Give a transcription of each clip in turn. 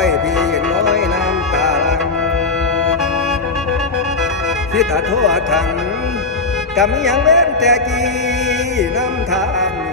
อยพี่น้อยน้ำตาลังคิดอาโทษทังกำยังเว้นแต่จีน้ำทาง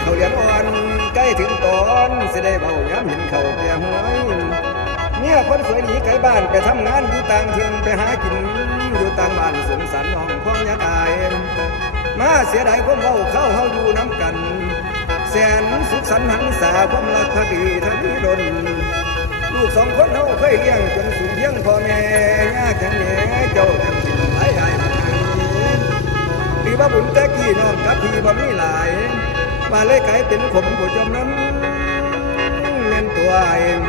เขาเรียนอ่อนใกล้ถึงตอนสิได้เบาย้ำเห็นเขาแก่หวยเมียคนสวยหนีไกลบ้านไปทำงานอยู่ต่างถิ่นไปหากินอยู่ต่างบ้านสงสารน้องของยาตาย มาเสียดายความเว้าเข้าเฮาอยู่น้ำกัน แสนสุขสันต์หันษาความรักคดีทั้งดนลูกสองคนเฮาเคยเลี้ยงจนสูงเพียงพ่อแม่ยากจังแหน่เจ้าจังสิหลายอายมันให้หรือว่าบุญแต่กี้น้องกับพี่บ่มีหลาย มาเลยกลายเป็นขมผู้จมน้ำเล่นตัวเอง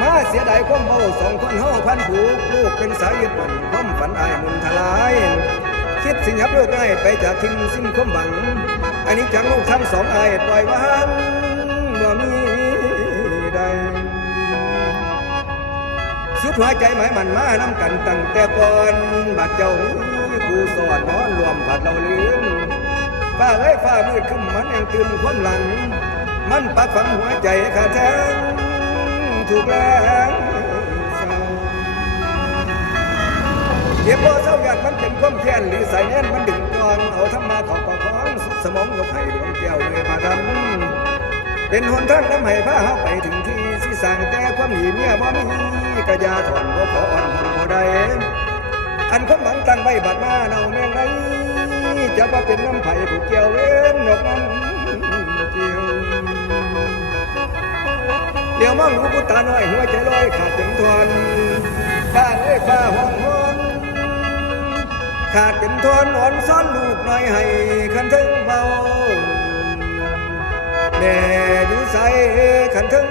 มาเสียดายความเบาสองคนเฮาพันผูกลูกเป็นสายยึดมั่นความฝันอายมุนทลาย คิดสิยับเลิกง่ายไปจากทิ้งสิ้นความหวัง อันนี้จังลูกทั้งสองอายปล่อยวางบ่มีใดสุดหัวใจหมายมันมาน้ำกันตั้งแต่ก่อนบัดเจ้ามีครูสอนนอนรวมผัดเรา ลืมฟ้าเอ้ยฟ้ามืดขึ้นมันยังตื่นความหลัง มันปักฝังหัวใจขาแทงถูกแล้วเศร้าเก็บบ่เศร้าหยาดมันเป็นความแค้นหรือใส่แน่นมันดึงกองเอาธรรมาเขาประคองสุดสมองยกให้ดวงแก้วเลยพาทำเป็นหนทางนำให้พาเฮาไปถึงที่สิสั่งแต่ความหีเมียบ่มีกะยาถอนบ่ขออ่อนบ่ได้อันความหวังตั้งไว้บัดมาเนา จะบ่เป็นน้ำไผ่ผู้เกี่ยวเว้นนอกนั้นเกี่ยวเดี๋ยวมองหูผู้ตาน้อยหัวใจลอยขาดเป็นทวนฟ้าเอ้ยฟ้าห้องหอนขาดเป็นทวนอ่อนซ้อนลูกน้อยให้คันถึงเบาแม่อยู่ใสขันถึง